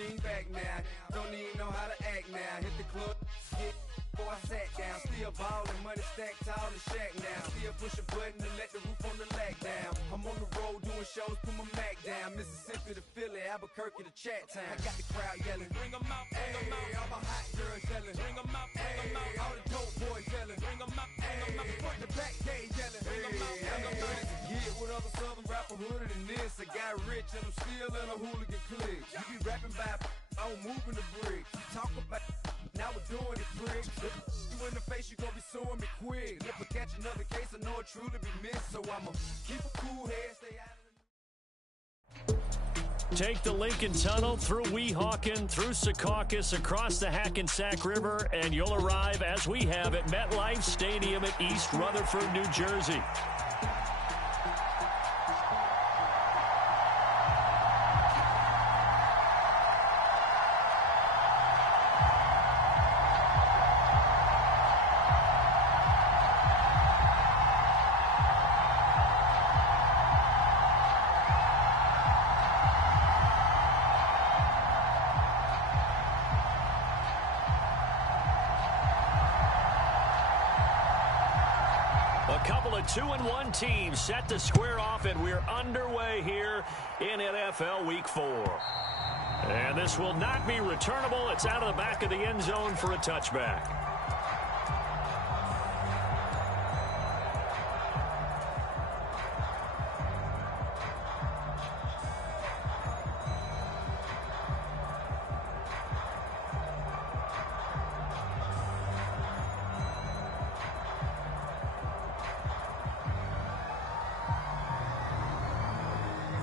Back now, don't even know how to act now. Hit the club, get before I sat down. Still ballin', money stacked tall in Shack now. Still push a button to let the roof on the lack down. I'm on the road doing shows, put my Mac down. Mississippi to Philly, Albuquerque to Chat-Town. I got the crowd yelling, bring 'em out, bring 'em out. All my hot girls yelling, bring 'em out, bring 'em out. All the dope boys yelling, bring 'em out, bring 'em out. Front to back gate yelling, bring 'em out, bring 'em out. Get with other southern rapper hooded than this. I got rich and I'm still in a hooligan clique. You be rapping by I'm moving the bricks. You talk about now we're doing it, pricks. You in the face, you gon' be suing me quick. If I catch another case, I know it truly be missed. So I'ma keep a cool head, stay out of the... Take the Lincoln Tunnel through Weehawken, through Secaucus, across the Hackensack River, and you'll arrive, as we have, at MetLife Stadium at East Rutherford, New Jersey. A couple of 2-1 teams set to square off, and we're underway here in NFL Week 4. And this will not be returnable. It's out of the back of the end zone for a touchback.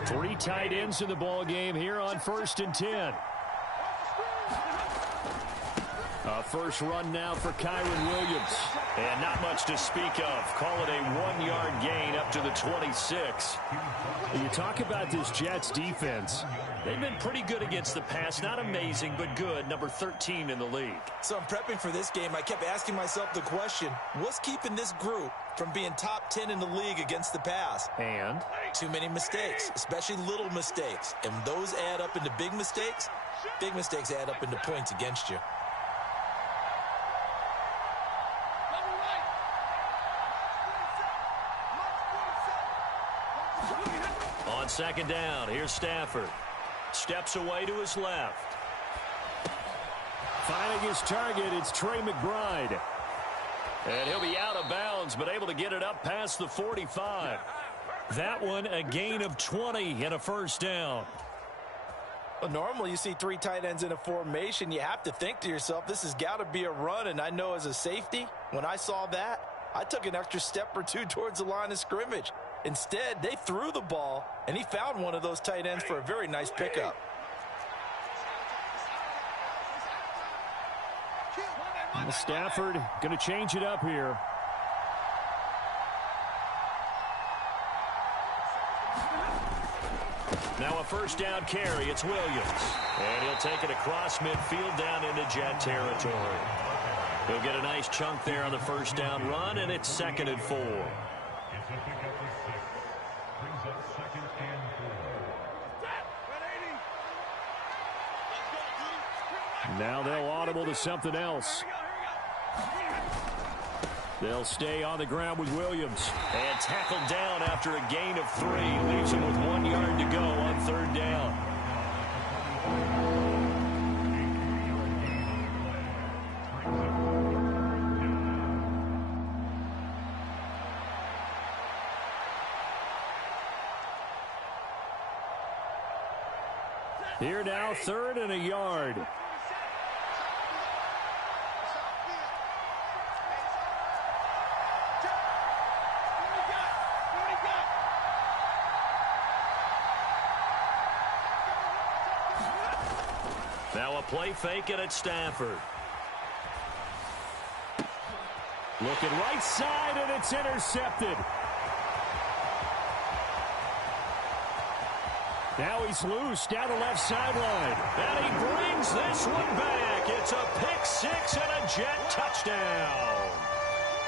Three tight ends in the ball game here on 1st and 10. A first run now for Kyren Williams. And not much to speak of. Call it a 1-yard gain up to the 26. You talk about this Jets defense. They've been pretty good against the pass. Not amazing, but good. Number 13 in the league. So I'm prepping for this game. I kept asking myself the question, what's keeping this group from being top 10 in the league against the pass? And? Too many mistakes, especially little mistakes. And those add up into big mistakes. Big mistakes add up into points against you. On second down, here's Stafford. Steps away to his left. Finding his target, it's Trey McBride. And he'll be out of bounds, but able to get it up past the 45. That one, a gain of 20 and a first down. Well, normally you see three tight ends in a formation. You have to think to yourself, this has got to be a run. And I know as a safety, when I saw that, I took an extra step or two towards the line of scrimmage. Instead, they threw the ball, and he found one of those tight ends for a very nice pickup. Well, Stafford going to change it up here. Now a first down carry. It's Williams. And he'll take it across midfield down into Jet territory. He'll get a nice chunk there on the first down run, and it's 2nd and 4. Now they'll audible to something else. They'll stay on the ground with Williams. And tackled down after a gain of 3. Leaves him with 1 yard to go on 3rd down. Here now, 3rd and a yard. Now a play fake and it's Stafford. Looking right side, and it's intercepted. Now he's loose down the left sideline. And he brings this one back. It's a pick 6 and a Jet touchdown.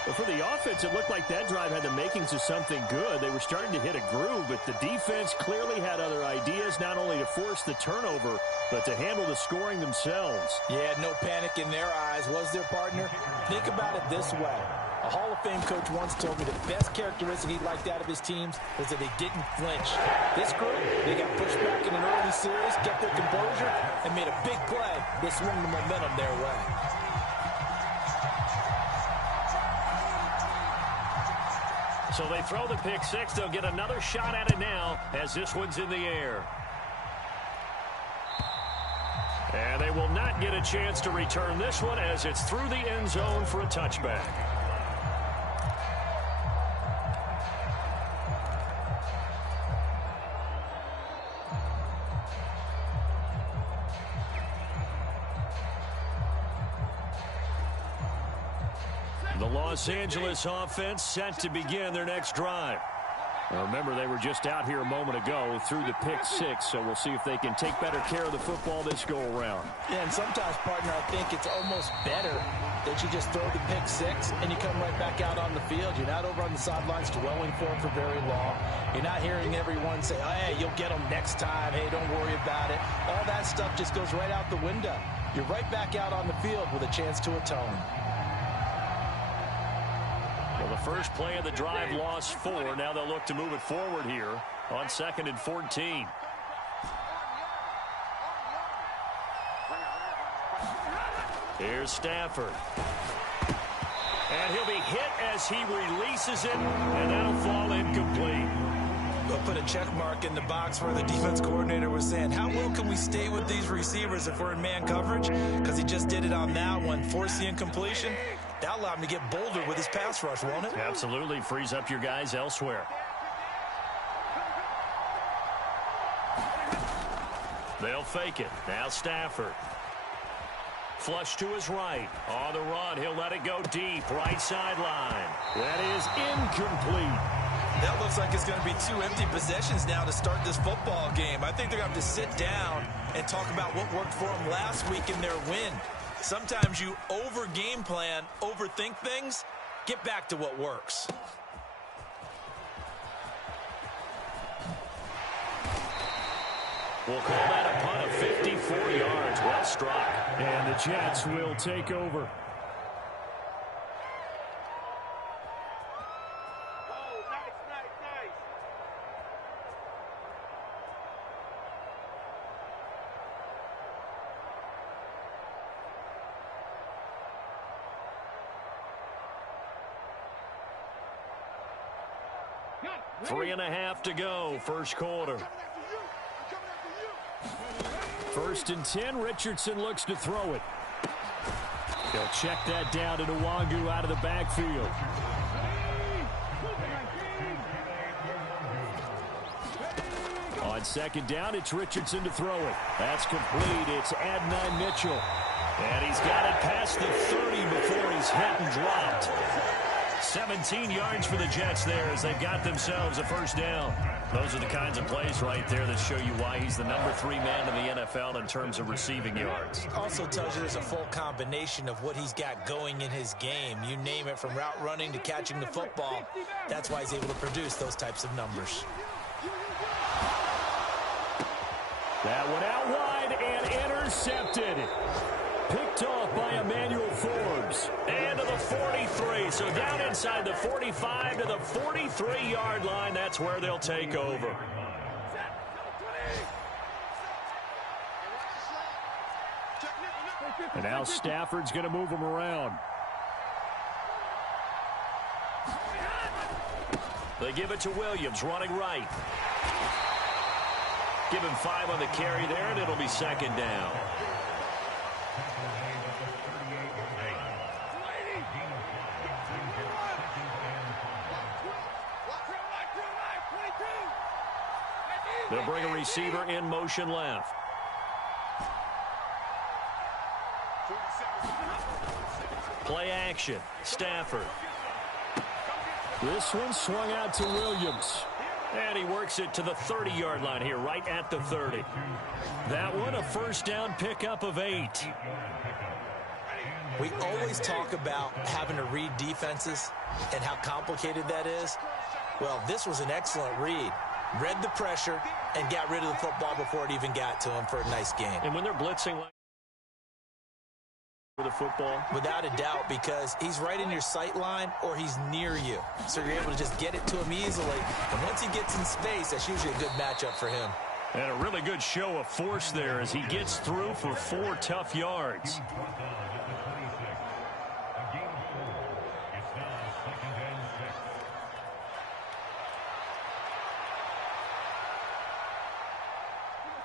Well, for the offense, it looked like that drive had the makings of something good. They were starting to hit a groove, but the defense clearly had other ideas, not only to force the turnover, but to handle the scoring themselves. Yeah, no panic in their eyes, was their partner? Think about it this way. A Hall of Fame coach once told me the best characteristic he liked out of his teams was that they didn't flinch. This group, they got pushed back in an early series, kept their composure, and made a big play that swung the momentum their way. So they throw the pick six. They'll get another shot at it now as this one's in the air. And they will not get a chance to return this one as it's through the end zone for a touchback. The Los Angeles offense set to begin their next drive. Now remember, they were just out here a moment ago through the pick six, so we'll see if they can take better care of the football this go-around. Yeah, and sometimes, partner, I think it's almost better that you just throw the pick six and you come right back out on the field. You're not over on the sidelines dwelling for it for very long. You're not hearing everyone say, oh, hey, you'll get them next time. Hey, don't worry about it. All that stuff just goes right out the window. You're right back out on the field with a chance to atone. Well, the first play of the drive lost 4. Now they'll look to move it forward here on 2nd and 14. Here's Stafford. And he'll be hit as he releases it, and that'll fall incomplete. We'll put a check mark in the box where the defense coordinator was saying, how well can we stay with these receivers if we're in man coverage? Because he just did it on that one, forced the incompletion. That'll allow him to get bolder with his pass rush, won't it? Absolutely. Frees up your guys elsewhere. They'll fake it. Now Stafford. Flush to his right. On the run, he'll let it go deep. Right sideline. That is incomplete. That looks like it's going to be 2 empty possessions now to start this football game. I think they're going to have to sit down and talk about what worked for them last week in their win. Sometimes you over-game plan, overthink things. Get back to what works. We'll call that a punt of 54 yards. Well struck. And the Jets will take over. Three and a half to go, first quarter. 1st and 10. Richardson looks to throw it. He'll check that down to Nwangu out of the backfield. On 2nd down, it's Richardson to throw it. That's complete. It's Adonai Mitchell. And he's got it past the 30 before he's hit and dropped. 17 yards for the Jets there as they've got themselves a first down. Those are the kinds of plays right there that show you why he's the number 3 man in the NFL in terms of receiving yards. Also tells you there's a full combination of what he's got going in his game. You name it, from route running to catching the football. That's why he's able to produce those types of numbers. That one out wide and intercepted. Picked off by Emmanuel Forbes. And to the 43. So down inside the 45 to the 43-yard line. That's where they'll take over. And now Stafford's going to move him around. They give it to Williams, running right. Give him 5 on the carry there, and it'll be 2nd down. They'll bring a receiver in motion left. Play action. Stafford. This one swung out to Williams. And he works it to the 30-yard line here, right at the 30. That one, a first down pickup of 8. We always talk about having to read defenses and how complicated that is. Well, this was an excellent read. Read the pressure, and got rid of the football before it even got to him for a nice game. And when they're blitzing like the football, without a doubt, because he's right in your sight line or he's near you. So you're able to just get it to him easily. And once he gets in space, that's usually a good matchup for him. and a really good show of force there as he gets through for 4 tough yards.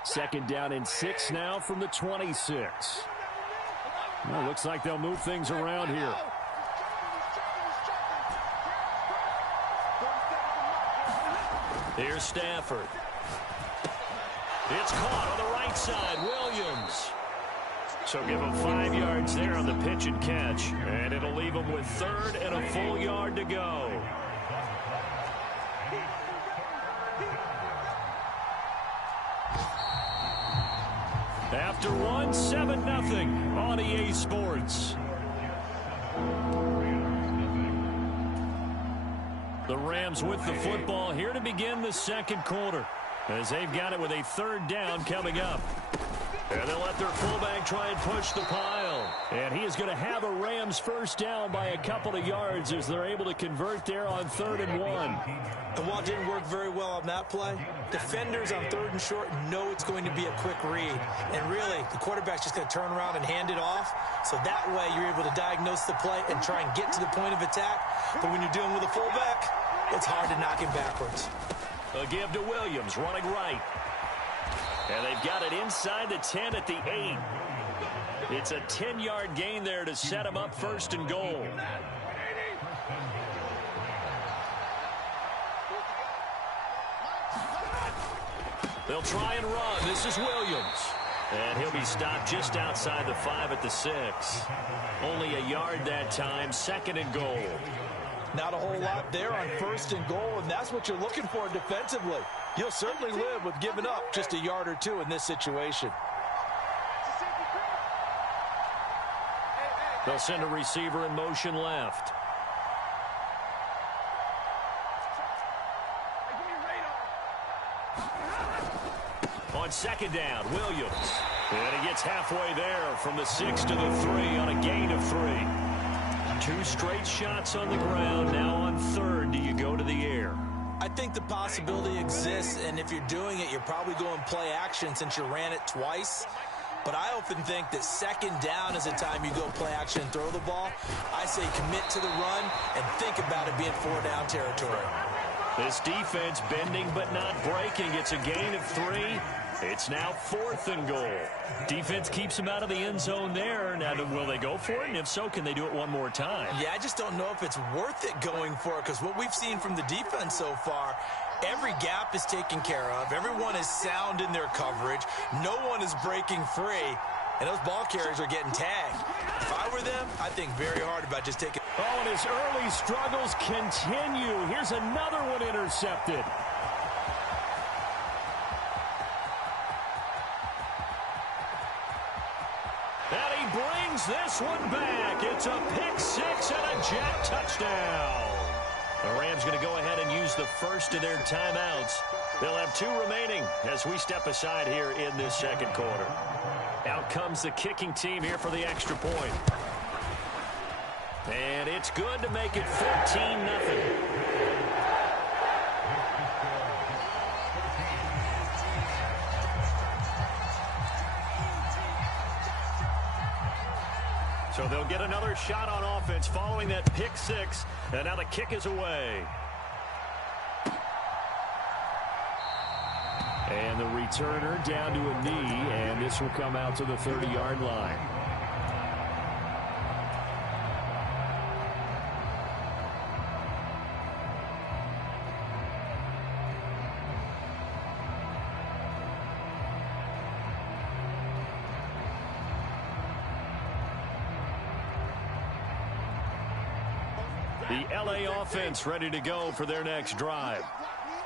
Second down and 6 now from the 26. Well, looks like they'll move things around here. Here's Stafford. It's caught on the right side. Williams. So give him 5 yards there on the pitch and catch. And it'll leave him with 3rd and a full yard to go. After 1, 7-0 on EA Sports. The Rams with the football here to begin the second quarter, as they've got it with a 3rd down coming up. And they'll let their fullback try and push the pile. And he is going to have a Rams first down by a couple of yards as they're able to convert there on 3rd and 1. And while it didn't work very well on that play, defenders on 3rd and short know it's going to be a quick read. And really, the quarterback's just going to turn around and hand it off. So that way you're able to diagnose the play and try and get to the point of attack. But when you're dealing with a fullback, it's hard to knock him backwards. A give to Williams, running right. And they've got it inside the 10 at the 8. It's a 10-yard gain there to set him up 1st and goal. They'll try and run. This is Williams. And he'll be stopped just outside the 5 at the 6. Only a yard that time, 2nd and goal. Not a whole lot there on 1st and goal, and that's what you're looking for defensively. You'll certainly live with giving up just a yard or 2 in this situation. They'll send a receiver in motion left. On 2nd down, Williams. And he gets halfway there from the 6 to the 3 on a gain of 3. 2 straight shots on the ground. Now on 3rd, do you go to the air? I think the possibility exists, and if you're doing it, you're probably going play action since you ran it twice. But I often think that 2nd down is the time you go play action and throw the ball. I say commit to the run and think about it being 4-down territory. This defense bending but not breaking. It's a gain of 3. It's now 4th and goal. Defense keeps him out of the end zone there. Now, will they go for it? And if so, can they do it one more time? Yeah, I just don't know if it's worth it going for it, because what we've seen from the defense so far, every gap is taken care of. Everyone is sound in their coverage. No one is breaking free. And those ball carriers are getting tagged. If I were them, I'd think very hard about just taking. Oh, and his early struggles continue. Here's another one intercepted. And he brings this one back. It's a pick 6 and a jet touchdown. The Rams going to go ahead and use the first of their timeouts. They'll have 2 remaining as we step aside here in this second quarter. Out comes the kicking team here for the extra point. And it's good to make it 14-0. So they'll get another shot on offense following that pick 6. And now the kick is away. And the returner down to a knee, and this will come out to the 30-yard line. The LA offense ready to go for their next drive.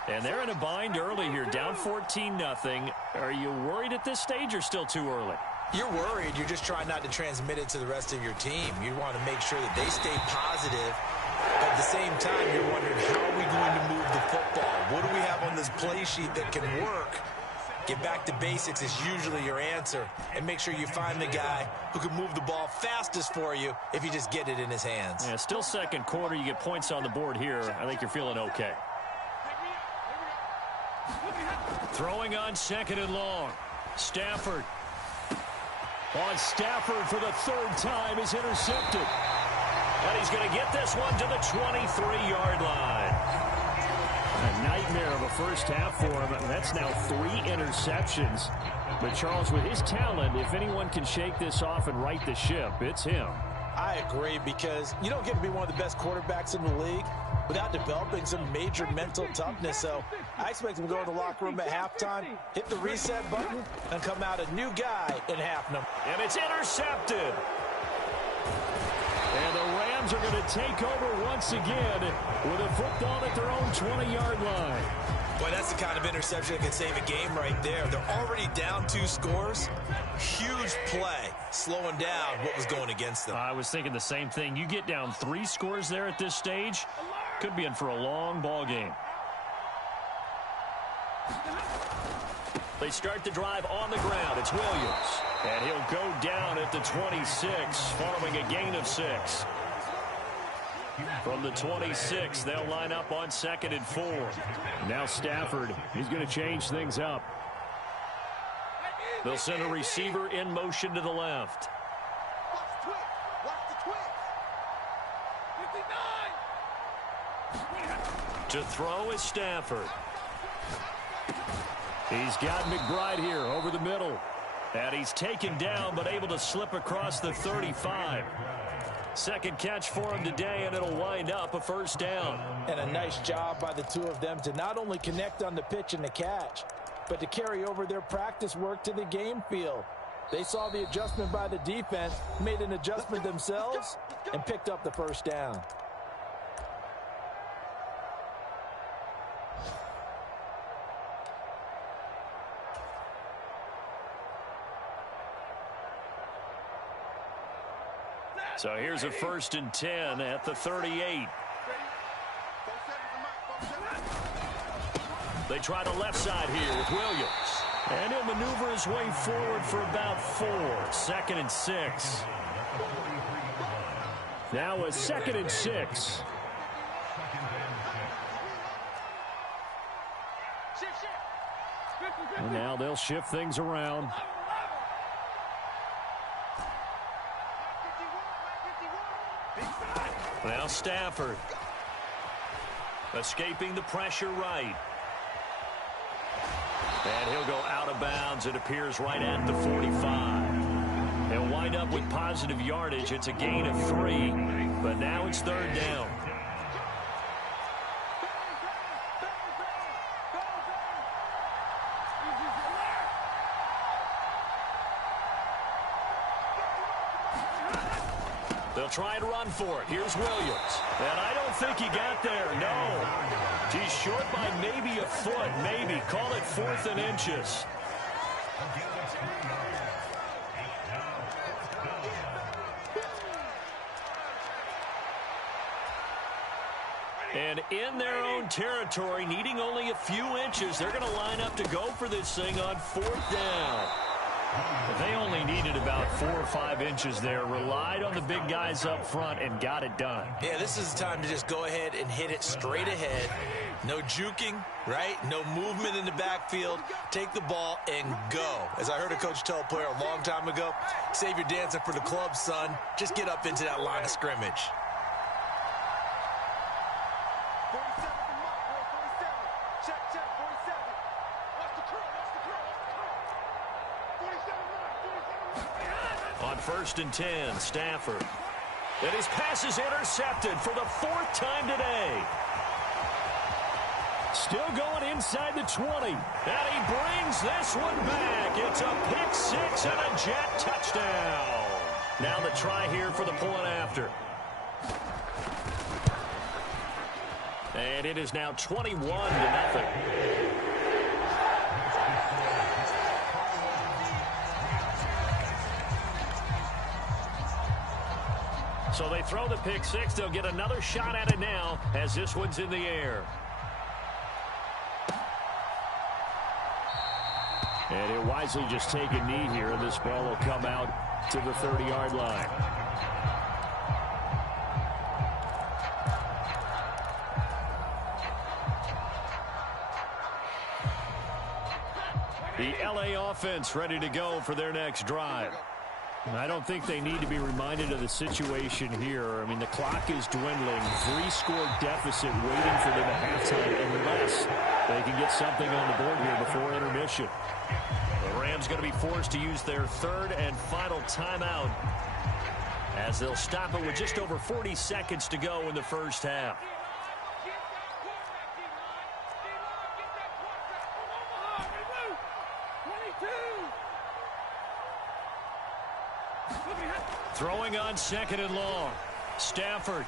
And they're in a bind early here, down 14-0. Are you worried at this stage or still too early? You're worried. You're just trying not to transmit it to the rest of your team. You want to make sure that they stay positive But at the same time, you're wondering, how are we going to move the football? What do we have on this play sheet that can work? Get back to basics is usually your answer. And make sure you find the guy who can move the ball fastest for you if you just get it in his hands. Yeah, still second quarter. You get points on the board here. I think you're feeling okay. Throwing on second and long. Stafford. On Stafford for the third time is intercepted. And he's going to get this one to the 23-yard line. A nightmare of a first half for him. That's now 3 interceptions. But Charles, with his talent, if anyone can shake this off and right the ship, it's him. I agree, because you don't get to be one of the best quarterbacks in the league without developing some major mental toughness. So I expect him to go in the locker room at halftime, hit the reset button, and come out a new guy in half number. And it's intercepted. And the Rams are going to take over once again with a football at their own 20-yard line. Boy, that's the kind of interception that can save a game right there. They're already down 2 scores. Huge play, slowing down what was going against them. I was thinking the same thing. You get down 3 scores there at this stage, could be in for a long ball game. They start the drive on the ground. It's Williams. And he'll go down at the 26, following a gain of 6. From the 26, they'll line up on 2nd and 4. Now Stafford, he's going to change things up. They'll send a receiver in motion to the left. To throw is Stafford. He's got McBride here over the middle. And he's taken down, but able to slip across the 35. Second catch for him today, and it'll wind up a first down. And a nice job by the two of them to not only connect on the pitch and the catch, but to carry over their practice work to the game field. They saw the adjustment by the defense, made an adjustment themselves, and picked up the first down. So here's a 1st and 10 at the 38. They try the left side here with Williams. And he'll maneuver his way forward for about 4. 2nd and 6. Now a 2nd and 6. And now they'll shift things around. Now Stafford. Escaping the pressure right. And he'll go out of bounds. It appears right at the 45. He'll wind up with positive yardage. It's a gain of 3. But now it's 3rd down. They'll try and run for it. Here's Williams. And I don't think he got there. No. He's short by maybe a foot. Maybe. Call it 4th and inches. And in their own territory, needing only a few inches, they're going to line up to go for this thing on 4th down. But they only needed about 4 or 5 inches there, relied on the big guys up front, and got it done. Yeah, this is the time to just go ahead and hit it straight ahead. No juking, right? No movement in the backfield. Take the ball and go. As I heard a coach tell a player a long time ago, save your dancing for the club, son. Just get up into that line of scrimmage. On 1st and 10, Stafford. And his pass is intercepted for the 4th time today. Still going inside the 20. And he brings this one back. It's a pick 6 and a Jet touchdown. Now the try here for the point after. And it is now 21-0. So they throw the pick six. They'll get another shot at it now as this one's in the air. And he'll wisely just take a knee here, and this ball will come out to the 30-yard line. The LA offense ready to go for their next drive. I don't think they need to be reminded of the situation here. I mean, the clock is dwindling. 3-score deficit waiting for them at halftime unless they can get something on the board here before intermission. The Rams going to be forced to use their third and final timeout as they'll stop it with just over 40 seconds to go in the first half. Throwing on second and long. Stafford.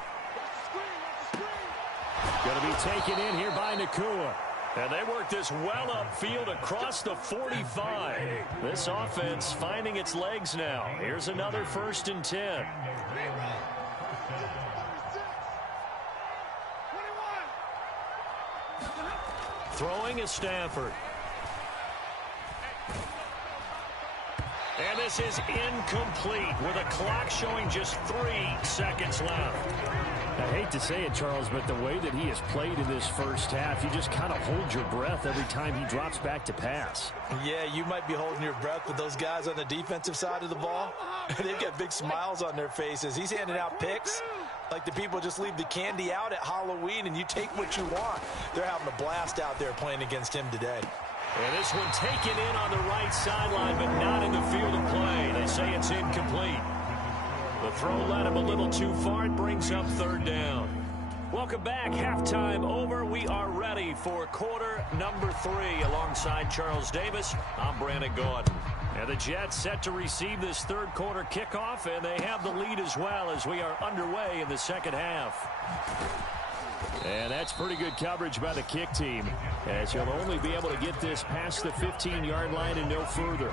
Going to be taken in here by Nacua. And they work this well upfield across the 45. This offense finding its legs now. Here's another 1st and 10. Throwing is Stafford. And this is incomplete with a clock showing just 3 seconds left. I hate to say it, Charles, but the way that he has played in this first half, you just kind of hold your breath every time he drops back to pass. Yeah, you might be holding your breath, but those guys on the defensive side of the ball, they've got big smiles on their faces. He's handing out picks like the people just leave the candy out at Halloween and you take what you want. They're having a blast out there playing against him today. And this one taken in on the right sideline, but not in the field of play. They say it's incomplete. The throw led him a little too far. It brings up 3rd down. Welcome back. Halftime over. We are ready for quarter number 3. Alongside Charles Davis, I'm Brandon Gaudin. And the Jets set to receive this 3rd quarter kickoff, and they have the lead as well as we are underway in the second half. And that's pretty good coverage by the kick team, as you'll only be able to get this past the 15-yard line and no further.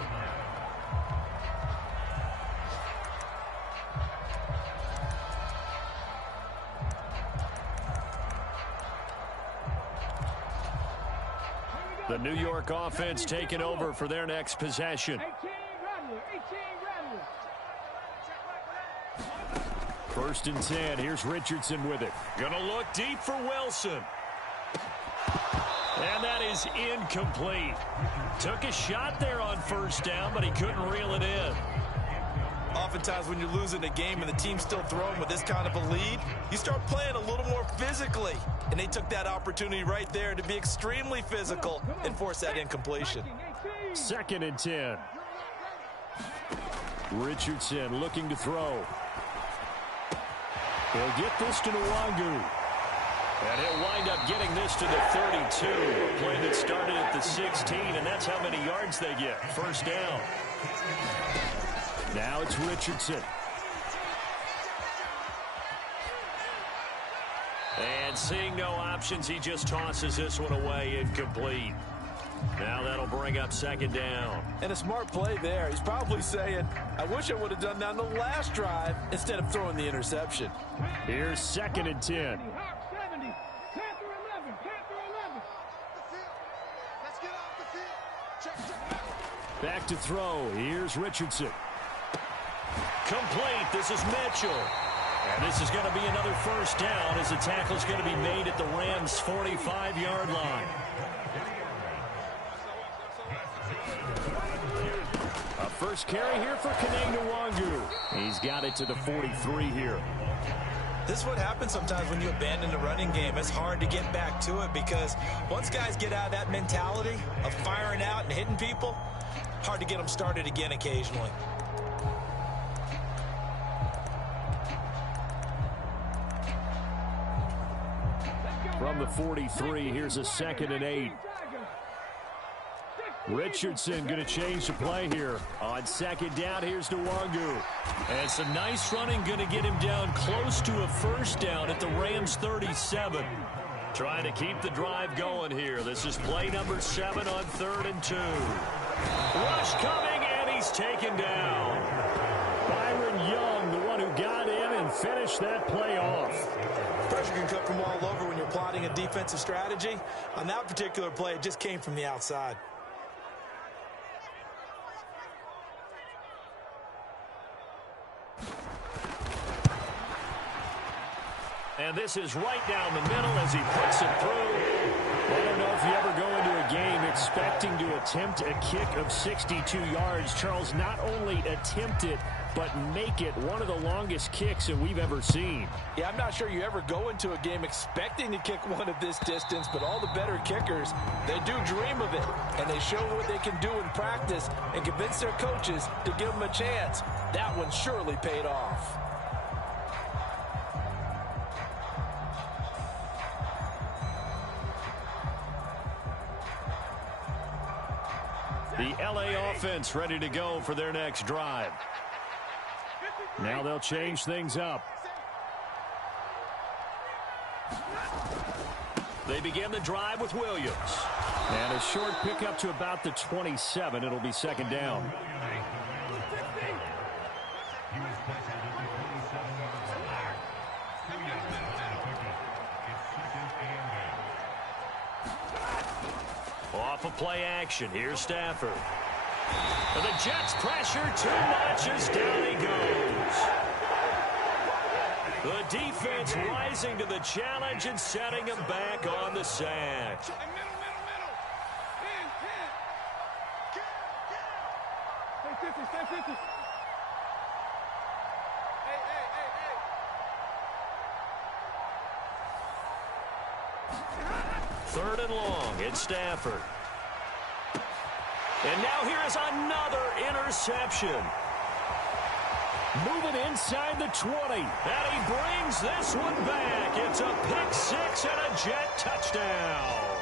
The New York offense taking over for their next possession. 1st and 10. Here's Richardson with it. Gonna look deep for Wilson. And that is incomplete. Took a shot there on 1st down, but he couldn't reel it in. Oftentimes when you're losing a game and the team's still throwing with this kind of a lead, you start playing a little more physically. And they took that opportunity right there to be extremely physical and force that incompletion. 2nd and 10. Richardson looking to throw. He'll get this to Nwangu. And he'll wind up getting this to the 32. A play that started at the 16, and that's how many yards they get. 1st down. Now it's Richardson. And seeing no options, he just tosses this one away, incomplete. Now that'll bring up 2nd down. And a smart play there. He's probably saying, I wish I would have done that on the last drive instead of throwing the interception. Here's 2nd and 10. Back to throw. Here's Richardson. Complete. This is Mitchell. And this is going to be another 1st down as the tackle's going to be made at the Rams' 45-yard line. A first carry here for Kene Nwangu. He's got it to the 43 here. This is what happens sometimes when you abandon the running game. It's hard to get back to it because once guys get out of that mentality of firing out and hitting people, hard to get them started again occasionally. From the 43, here's a 2nd and 8. Richardson going to change the play here. On 2nd down, here's Nwangu. And some nice running going to get him down close to a 1st down at the Rams' 37. Trying to keep the drive going here. This is play number 7 on 3rd and 2. Rush coming, and he's taken down. Byron Young, the one who got in and and finish that play off. Pressure can come from all over when you're plotting a defensive strategy. On that particular play, it just came from the outside. And this is right down the middle as he puts it through. I don't know if you ever go into a game expecting to attempt a kick of 62 yards. Charles, not only attempt it, but make it one of the longest kicks that we've ever seen. Yeah, I'm not sure you ever go into a game expecting to kick one of this distance, but all the better kickers, they do dream of it, and they show what they can do in practice and convince their coaches to give them a chance. That one surely paid off. The LA offense ready to go for their next drive. Now they'll change things up. They begin the drive with Williams. And a short pickup to about the 27. It'll be second down. Off of play action. Here's Stafford. And the Jets pressure too much as down he goes. The defense rising to the challenge and setting him back on the sack. Third and long. It's Stafford. And now here is another interception. Moving inside the 20. And he brings this one back. It's a pick six and a Jet touchdown.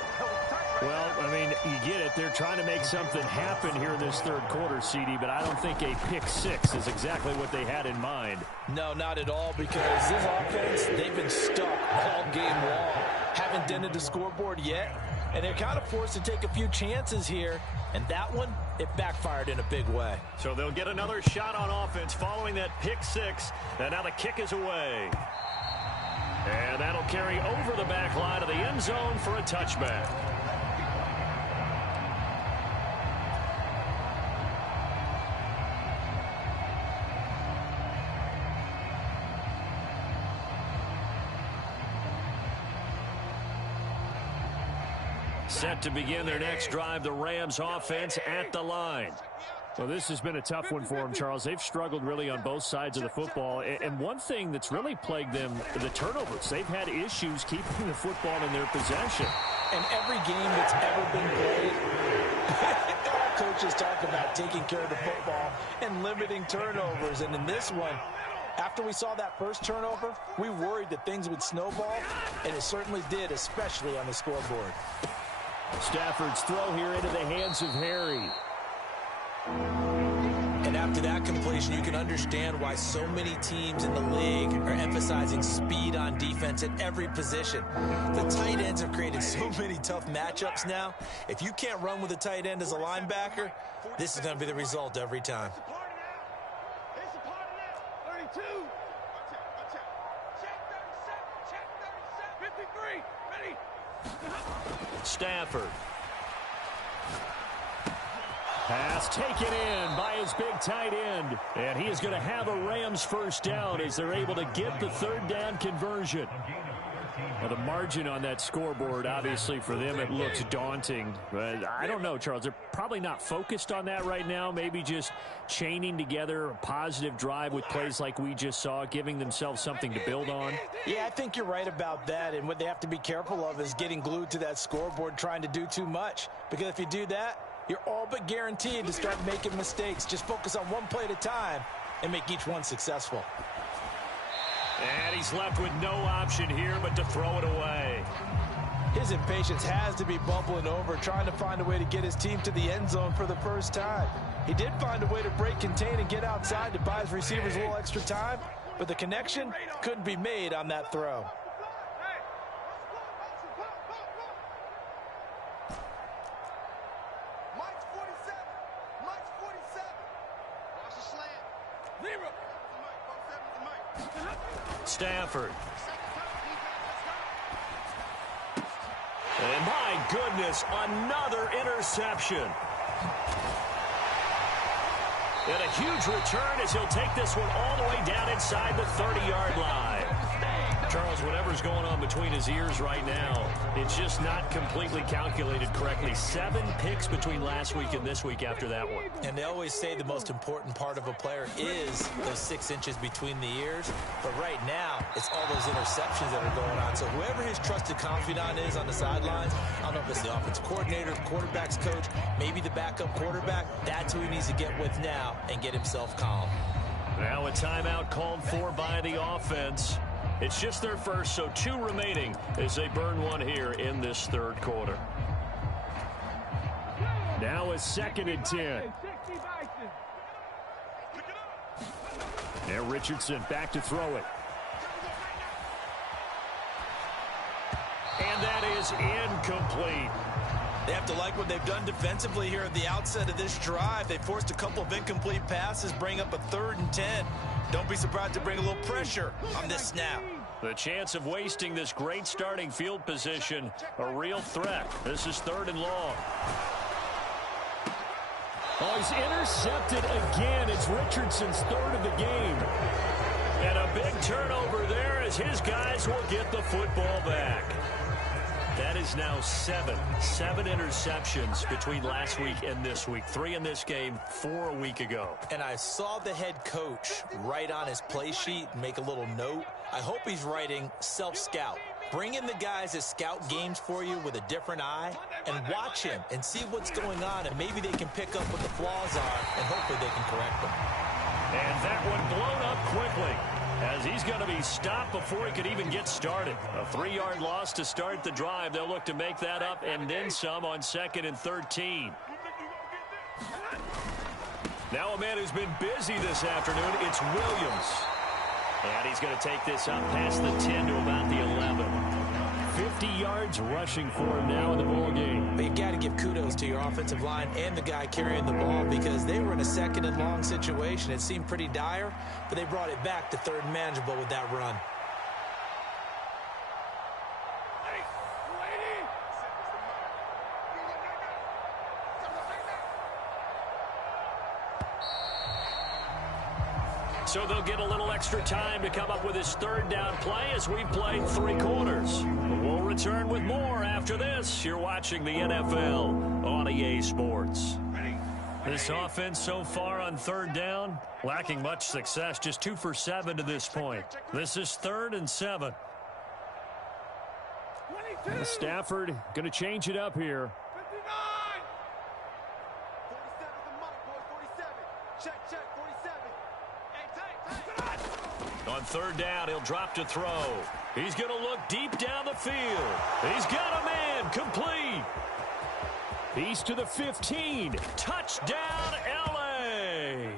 Well, I mean, you get it. They're trying to make something happen here in this third quarter, CD, but I don't think a pick six is exactly what they had in mind. No, not at all, because this offense, they've been stuck all game long. Haven't dented the scoreboard yet, and they're kind of forced to take a few chances here, and that one, it backfired in a big way. So they'll get another shot on offense following that pick six, and now the kick is away. And that'll carry over the back line of the end zone for a touchback. Set to begin their next drive, the Rams offense at the line. Well, this has been a tough one for them, Charles. They've struggled really on both sides of the football. And one thing that's really plagued them, the turnovers. They've had issues keeping the football in their possession. And every game that's ever been played, all coaches talk about taking care of the football and limiting turnovers. And in this one, after we saw that first turnover, we worried that things would snowball, and it certainly did, especially on the scoreboard. Stafford's throw here into the hands of Harry. And after that completion, you can understand why so many teams in the league are emphasizing speed on defense at every position. The tight ends have created so many tough matchups now. If you can't run with a tight end as a linebacker, this is going to be the result every time. Stafford. Pass taken in by his big tight end. And he is going to have a Rams first down as they're able to get the third down conversion. Well, the margin on that scoreboard, obviously, for them, it looks daunting. But I don't know, Charles. They're probably not focused on that right now. Maybe just chaining together a positive drive with plays like we just saw, giving themselves something to build on. Yeah, I think you're right about that. And what they have to be careful of is getting glued to that scoreboard, trying to do too much. Because if you do that, you're all but guaranteed to start making mistakes. Just focus on one play at a time and make each one successful. And he's left with no option here but to throw it away. His impatience has to be bubbling over, trying to find a way to get his team to the end zone for the first time. He did find a way to break, contain, and get outside to buy his receivers a little extra time, but the connection couldn't be made on that throw. Stafford. And my goodness, another interception. And a huge return as he'll take this one all the way down inside the 30-yard line. Charles, whatever's going on between his ears right now, it's just not completely calculated correctly. 7 picks between last week and this week after that one. And they always say the most important part of a player is those 6 inches between the ears. But right now, it's all those interceptions that are going on. So whoever his trusted confidant is on the sidelines, I don't know if it's the offensive coordinator, quarterback's coach, maybe the backup quarterback, that's who he needs to get with now and get himself calm. Now a timeout called for by the offense. It's just their first, so 2 remaining as they burn one here in this third quarter. Now a 2nd and 10. Now Richardson back to throw it. And that is incomplete. They have to like what they've done defensively here at the outset of this drive. They forced a couple of incomplete passes, bring up a 3rd and 10. Don't be surprised to bring a little pressure on this snap. The chance of wasting this great starting field position, a real threat. This is 3rd and long. Oh, he's intercepted again. It's Richardson's 3rd of the game. And a big turnover there as his guys will get the football back. That is now 7 interceptions between last week and this week. 3 in this game, 4 a week ago. And I saw the head coach write on his play sheet, make a little note. I hope he's writing self-scout. Bring in the guys that scout games for you with a different eye and watch him and see what's going on, and maybe they can pick up what the flaws are, and hopefully they can correct them. And that one blown up quickly, as he's going to be stopped before he could even get started. A 3-yard loss to start the drive. They'll look to make that up and then some on 2nd and 13. Now a man who's been busy this afternoon, it's Williams. And he's going to take this up past the 10 to about the 11. 50 yards rushing for him now in the ball game. But you got to give kudos to your offensive line and the guy carrying the ball, because they were in a 2nd and long situation. It seemed pretty dire, but they brought it back to 3rd and manageable with that run. So they'll get a little extra time to come up with his 3rd down play as we've played 3 quarters. We'll return with more after this. You're watching the NFL on EA Sports. This offense so far on 3rd down, lacking much success, just 2 for 7 to this point. This is 3rd and 7. And Stafford going to change it up here. 47. On 3rd down, he'll drop to throw. He's going to look deep down the field. He's got a man, complete. He's to the 15. Touchdown, L.A.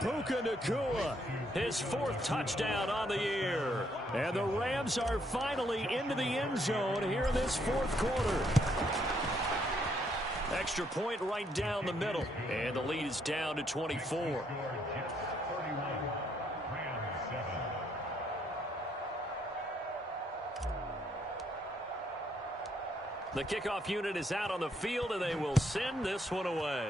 Puka Nacua. His 4th touchdown on the year. And the Rams are finally into the end zone here in this 4th quarter. Extra point right down the middle. And the lead is down to 24. The kickoff unit is out on the field, and they will send this one away.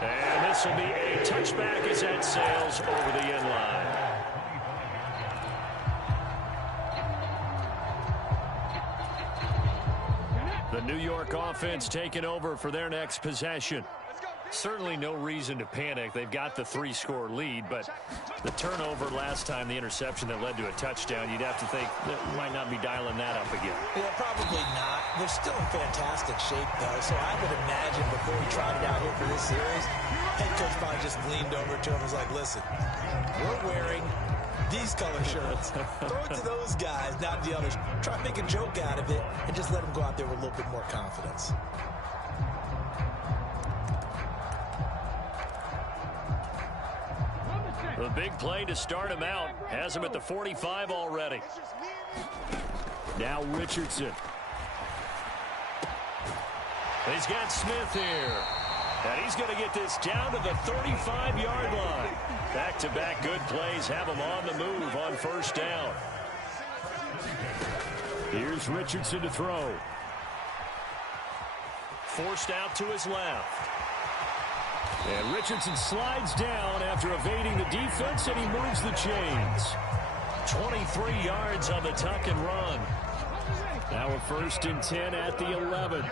And this will be a touchback as that sails over the end line. The New York offense taking over for their next possession. Certainly no reason to panic. They've got the 3-score lead, but the turnover last time, the interception that led to a touchdown, you'd have to think that might not be dialing that up again. Well, probably not. They're still in fantastic shape, though, so I would imagine before we tried it out here for this series, head coach probably just leaned over to him and was like, listen, we're wearing these color shirts. Throw it to those guys, not the others. Try to make a joke out of it and just let them go out there with a little bit more confidence. The big play to start him out. Has him at the 45 already. Now Richardson. He's got Smith here. And he's going to get this down to the 35-yard line. Back-to-back good plays have him on the move on first down. Here's Richardson to throw. Forced out to his left. And Richardson slides down after evading the defense, and he moves the chains. 23 yards on the tuck and run. Now a 1st and 10 at the 11.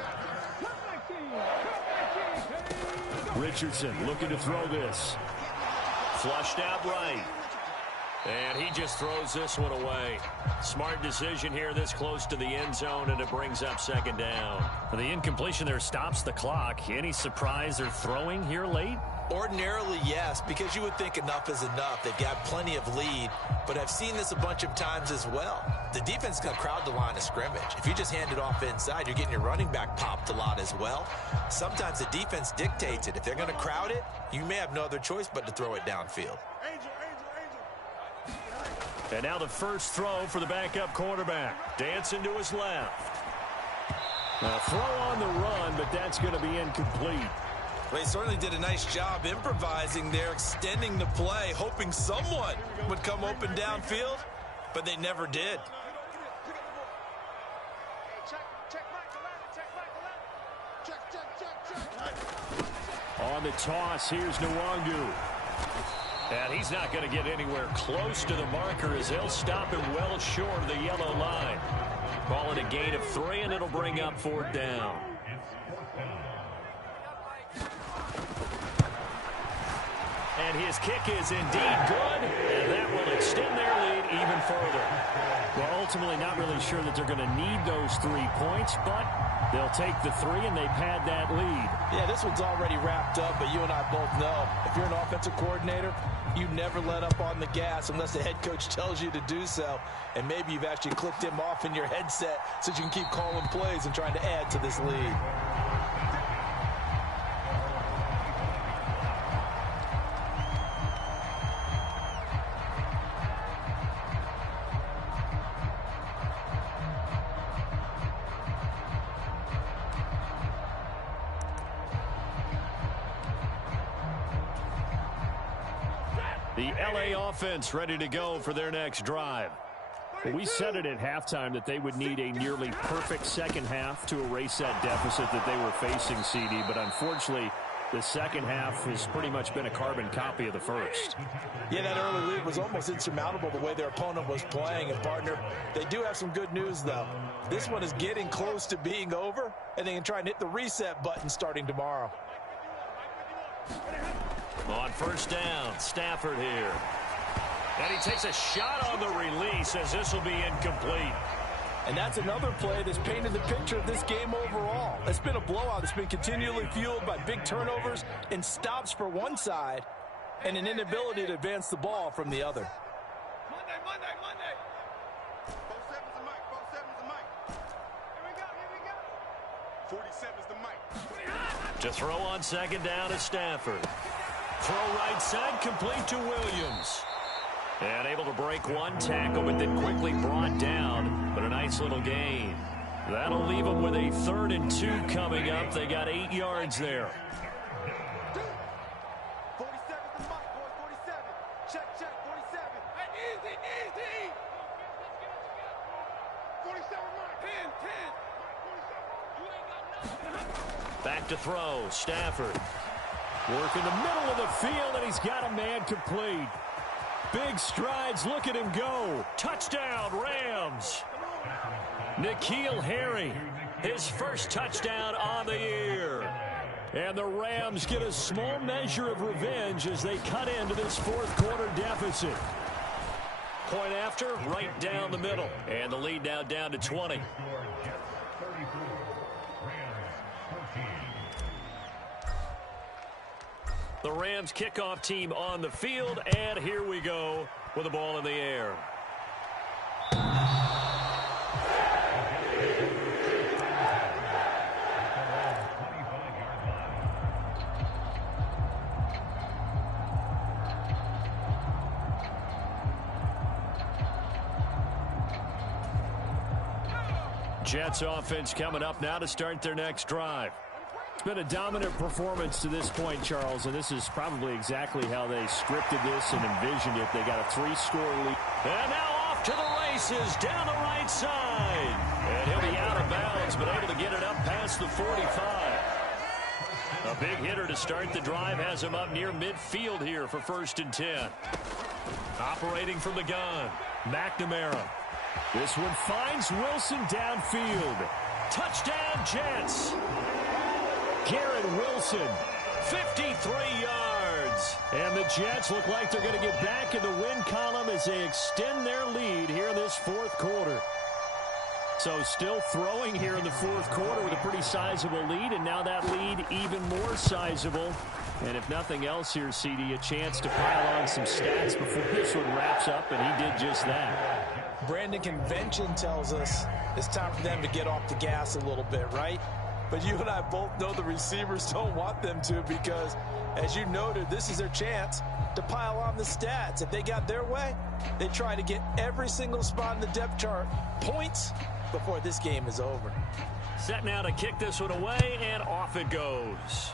Richardson looking to throw this. Flushed out right. And he just throws this one away. Smart decision here this close to the end zone, and it brings up 2nd down. The incompletion there stops the clock. Any surprise they're throwing here late? Ordinarily, yes, because you would think enough is enough. They've got plenty of lead, but I've seen this a bunch of times as well. The defense is going to crowd the line of scrimmage. If you just hand it off inside, you're getting your running back popped a lot as well. Sometimes the defense dictates it. If they're going to crowd it, you may have no other choice but to throw it downfield. And now the first throw for the backup quarterback. Dancing to his left. A throw on the run, but that's going to be incomplete. Well, he certainly did a nice job improvising there, extending the play, hoping someone would come open downfield, but they never did. On the toss, here's Nwangu. And he's not going to get anywhere close to the marker as they'll stop him well short of the yellow line. Call it a gain of 3, and it'll bring up 4th down. And his kick is indeed good, and that will extend their lead even further. Well, ultimately not really sure that they're going to need those 3 points, but they'll take the 3, and they've had that lead. Yeah, this one's already wrapped up, but you and I both know if you're an offensive coordinator, you never let up on the gas unless the head coach tells you to do so. And maybe you've actually clicked him off in your headset so you can keep calling plays and trying to add to this lead. The LA offense ready to go for their next drive. We said it at halftime that they would need a nearly perfect second half to erase that deficit that they were facing, CD, but unfortunately, the second half has pretty much been a carbon copy of the first. Yeah, that early lead was almost insurmountable the way their opponent was playing. And, partner, they do have some good news, though. This one is getting close to being over, and they can try and hit the reset button starting tomorrow. On first down, Stafford here. And he takes a shot on the release as this will be incomplete. And that's another play that's painted the picture of this game overall. It's been a blowout that's been continually fueled by big turnovers and stops for one side and an inability to advance the ball from the other. Monday. 47's the mic. 47's the mic. Here we go. 47's the mic. To throw on second down is Stafford. Throw right side, complete to Williams. And able to break one tackle, but then quickly brought down. But a nice little gain. That'll leave them with a 3rd and 2 coming up. They got 8 yards there. 47's the mic, boys. 47. Check. 47. Hey, easy. 47 mic. 10. Back to throw, Stafford. Work in the middle of the field, and he's got a man complete. Big strides, look at him go. Touchdown, Rams. N'Keal Harry, his first touchdown on the year. And the Rams get a small measure of revenge as they cut into this 4th quarter deficit. Point after, right down the middle. And the lead now down to 20. The Rams kickoff team on the field, and here we go with the ball in the air. Jets offense coming up now to start their next drive. been a dominant performance to this point, Charles, and this is probably exactly how they scripted this and envisioned it. They got a 3-score lead. And now off to the races down the right side. And he'll be out of bounds, but able to get it up past the 45. A big hitter to start the drive has him up near midfield here for 1st and 10. Operating from the gun, McNamara. This one finds Wilson downfield. Touchdown, Jets. Garrett Wilson, 53 yards. And the Jets look like they're going to get back in the win column as they extend their lead here in this 4th quarter. So still throwing here in the 4th quarter with a pretty sizable lead, and now that lead even more sizable. And if nothing else here, CD, a chance to pile on some stats before this one wraps up, and he did just that. Brandon, convention tells us it's time for them to get off the gas a little bit, right? But you and I both know the receivers don't want them to because, as you noted, this is their chance to pile on the stats. If they got their way, they try to get every single spot in the depth chart points before this game is over. Set now to kick this one away, and off it goes.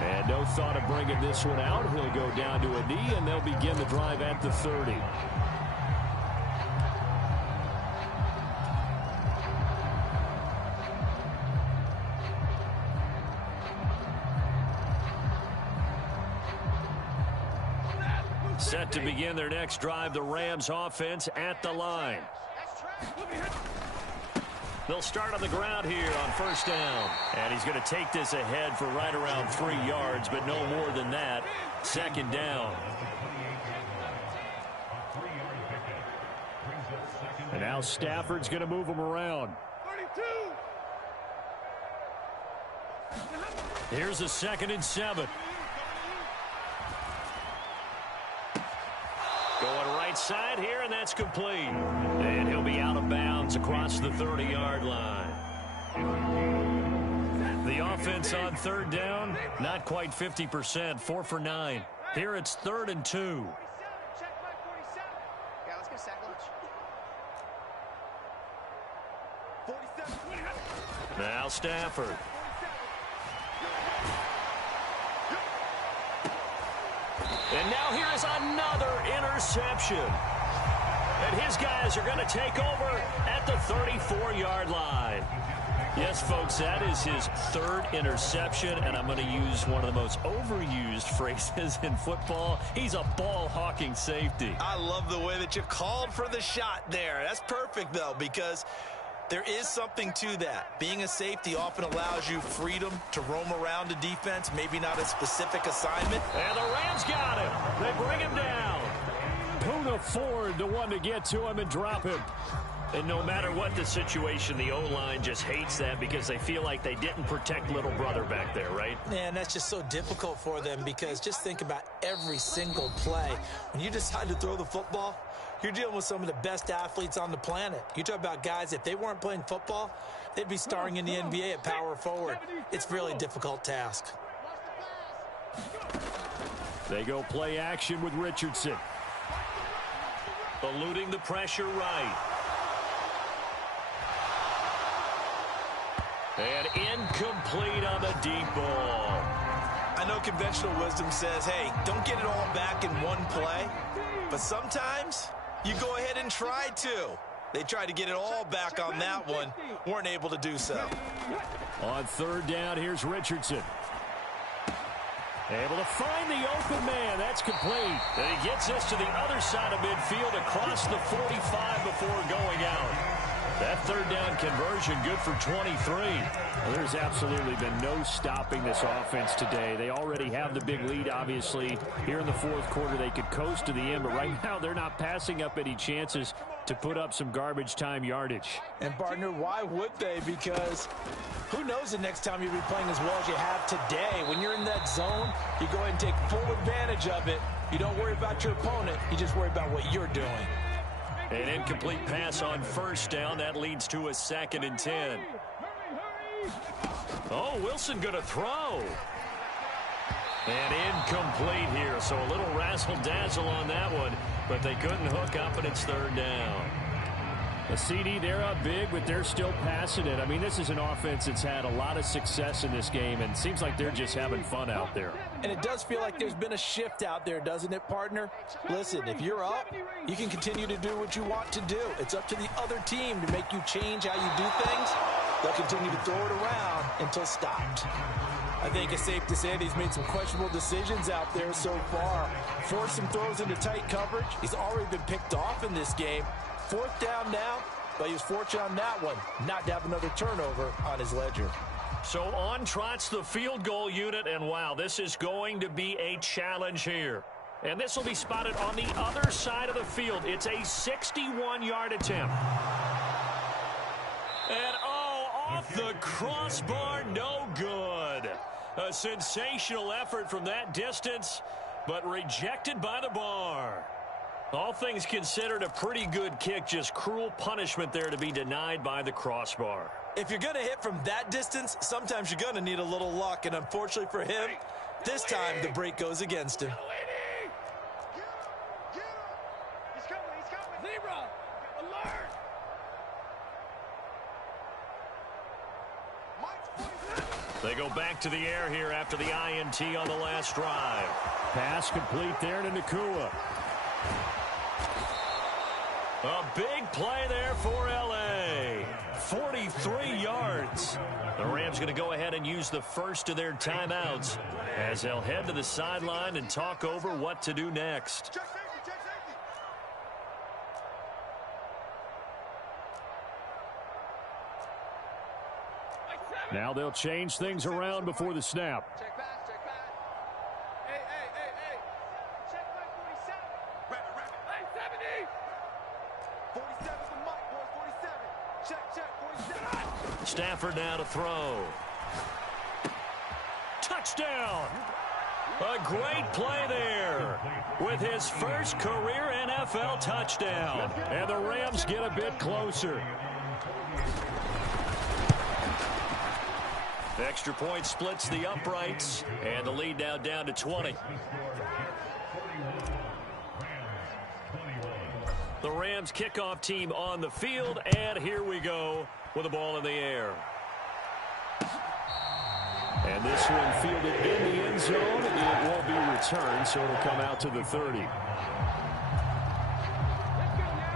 And no thought of bringing this one out. He'll go down to a knee, and they'll begin the drive at the 30. Set to begin their next drive, the Rams offense at the line. They'll start on the ground here on 1st down. And he's going to take this ahead for right around 3 yards, but no more than that. 2nd down. And now Stafford's going to move him around. 32. Here's a 2nd and 7. Going right side here, and that's complete. And he'll be out of bounds across the 30-yard line. The offense on 3rd down, not quite 50%, 4 for 9. Here it's 3rd and 2. Check my 47. Yeah, let's go sack lunch. 47. Now Stafford. And now here is another interception. And his guys are going to take over at the 34-yard line. Yes, folks, that is his 3rd interception, and I'm going to use one of the most overused phrases in football. He's a ball-hawking safety. I love the way that you called for the shot there. That's perfect, though, because there is something to that. Being a safety often allows you freedom to roam around a defense, maybe not a specific assignment. And the Rams got him. They bring him down. Poona Ford, the one to get to him and drop him. And no matter what the situation, the O-line just hates that because they feel like they didn't protect little brother back there, right? Man, that's just so difficult for them because just think about every single play. When you decide to throw the football, you're dealing with some of the best athletes on the planet. You talk about guys, if they weren't playing football, they'd be starring in the NBA at power forward. It's a really difficult task. They go play action with Richardson. Eluding the pressure right. And incomplete on the deep ball. I know conventional wisdom says, hey, don't get it all back in one play. But sometimes you go ahead and try to. They tried to get it all back on that one. Weren't able to do so. On 3rd down, here's Richardson. Able to find the open man. That's complete. And he gets this to the other side of midfield across the 45 before going out. That 3rd down conversion good for 23. Well, there's absolutely been no stopping this offense today. They already have the big lead, obviously. Here in the 4th quarter, they could coast to the end, but right now they're not passing up any chances to put up some garbage time yardage. And, partner, why would they? Because who knows the next time you'll be playing as well as you have today. When you're in that zone, you go ahead and take full advantage of it. You don't worry about your opponent. You just worry about what you're doing. An incomplete pass on 1st down. That leads to a 2nd and 10. Oh, Wilson going to throw. And incomplete here. So a little razzle-dazzle on that one. But they couldn't hook up, and it's 3rd down. A CD, they're up big, but they're still passing it. I mean, this is an offense that's had a lot of success in this game, and it seems like they're just having fun out there. And it does feel like there's been a shift out there, doesn't it, partner? Listen, if you're up, you can continue to do what you want to do. It's up to the other team to make you change how you do things. They'll continue to throw it around until stopped. I think it's safe to say that he's made some questionable decisions out there so far. Forced some throws into tight coverage. He's already been picked off in this game. 4th down now, but he was fortunate on that one not to have another turnover on his ledger. So on trots the field goal unit, and wow, this is going to be a challenge here. And this will be spotted on the other side of the field. It's a 61-yard attempt. And off the crossbar, no good. A sensational effort from that distance, but rejected by the bar. All things considered, a pretty good kick, just cruel punishment there to be denied by the crossbar. If you're going to hit from that distance, sometimes you're going to need a little luck, and unfortunately for him, this time the break goes against him. He's coming. Zebra, alert! They go back to the air here after the INT on the last drive. Pass complete there to Nacua. A big play there for L.A. 43 yards. The Rams going to go ahead and use the first of their timeouts as they'll head to the sideline and talk over what to do next. Check safety. Now they'll change things around before the snap. Check pass. Hey. Check my 47. Rapid. Hey, 70. 47's the mic, boys. 47. Check, 47. Stafford now to throw. Touchdown! A great play there with his first career NFL touchdown. And the Rams get a bit closer. Extra point splits the uprights, and the lead now down to 20. The Rams kickoff team on the field, and here we go with the ball in the air. And this one fielded in the end zone. It won't be returned, so it'll come out to the 30.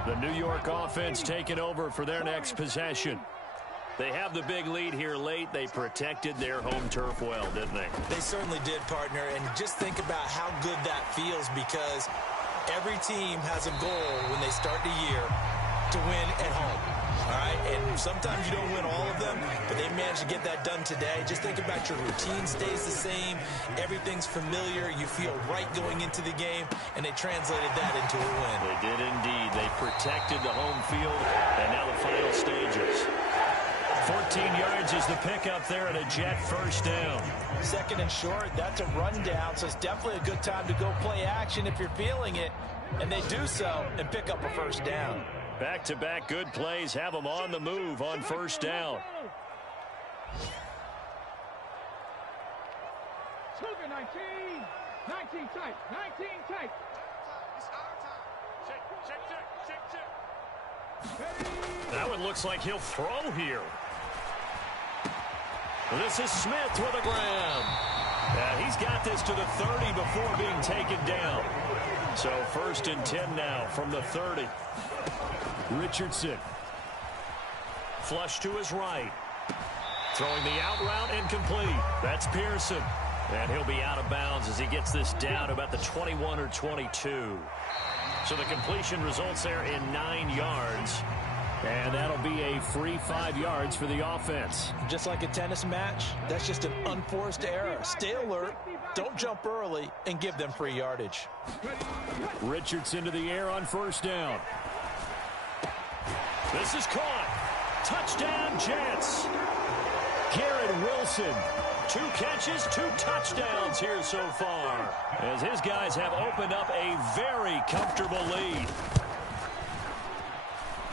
The New York offense taking over for their next possession. They have the big lead here late. They protected their home turf well, didn't they? They certainly did, partner, and just think about how good that feels because every team has a goal when they start the year to win at home. All right, and sometimes you don't win all of them, but they managed to get that done today. Just think about your routine stays the same. Everything's familiar. You feel right going into the game, and they translated that into a win. They did indeed. They protected the home field, and now the final stages. 14 yards is the pickup there and a Jet first down. Second and short, that's a rundown, so it's definitely a good time to go play action if you're feeling it. And they do so and pick up a first down. Back-to-back good plays have them on the move on first down. Cougar 19 tight. It's our time. Check. That one looks like he'll throw here. This is Smith with a grab. He's got this to the 30 before being taken down. So 1st and 10 now from the 30. Richardson. Flush to his right. Throwing the out route incomplete. That's Pearson. And he'll be out of bounds as he gets this down about the 21 or 22. So the completion results there in 9 yards. And that'll be a free 5 yards for the offense. Just like a tennis match, that's just an unforced error. Stay alert, don't jump early, and give them free yardage. Richardson to the air on first down. This is caught. Touchdown, Jets. Garrett Wilson. 2 catches, 2 touchdowns here so far, as his guys have opened up a very comfortable lead.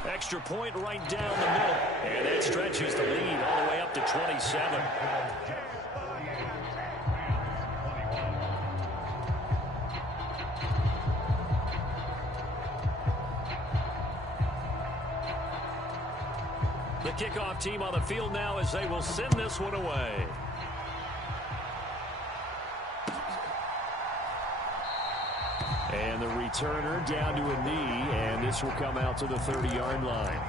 Extra point right down the middle, and that stretches the lead all the way up to 27. kickoff team on the field now as they will send this one away. And the returner down to a knee, and this will come out to the 30-yard line.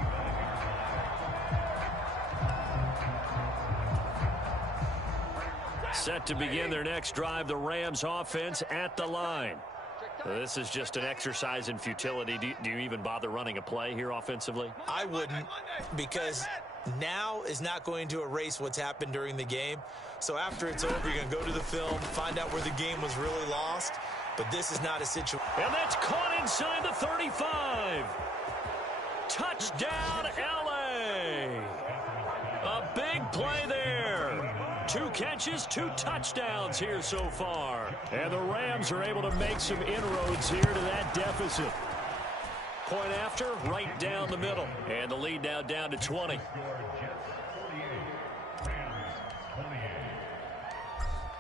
Set to begin their next drive, the Rams offense at the line. This is just an exercise in futility. Do you even bother running a play here offensively? I wouldn't, because now is not going to erase what's happened during the game. So after it's over, you're going to go to the film, find out where the game was really lost. But this is not a situation. And that's caught inside the 35. Touchdown, L.A. A big play there. 2 catches, 2 touchdowns here so far. And the Rams are able to make some inroads here to that deficit. Point after, right down the middle. And the lead now down to 20.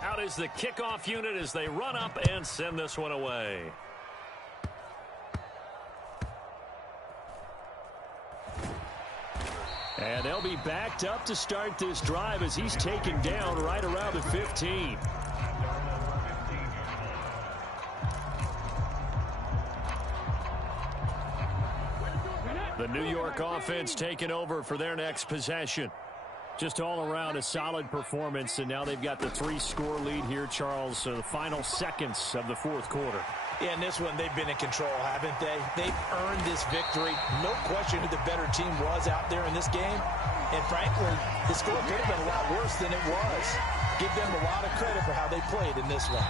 Out is the kickoff unit as they run up and send this one away. And they'll be backed up to start this drive as he's taken down right around the 15. The New York offense taking over for their next possession. Just all around a solid performance, and now they've got the 3-score lead here, Charles, the final seconds of the 4th quarter. Yeah, in this one, they've been in control, haven't they? They've earned this victory. No question who the better team was out there in this game. And frankly, the score could have been a lot worse than it was. Give them a lot of credit for how they played in this one.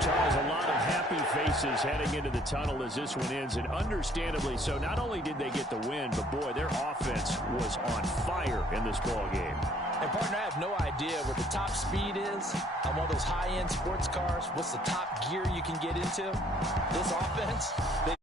Charles, a lot of happy faces heading into the tunnel as this one ends, and understandably so. Not only did they get the win, but boy, their offense was on fire in this ball game. And partner, I have no idea what the top speed is on one of those high-end sports cars. What's the top gear you can get into? This offense, they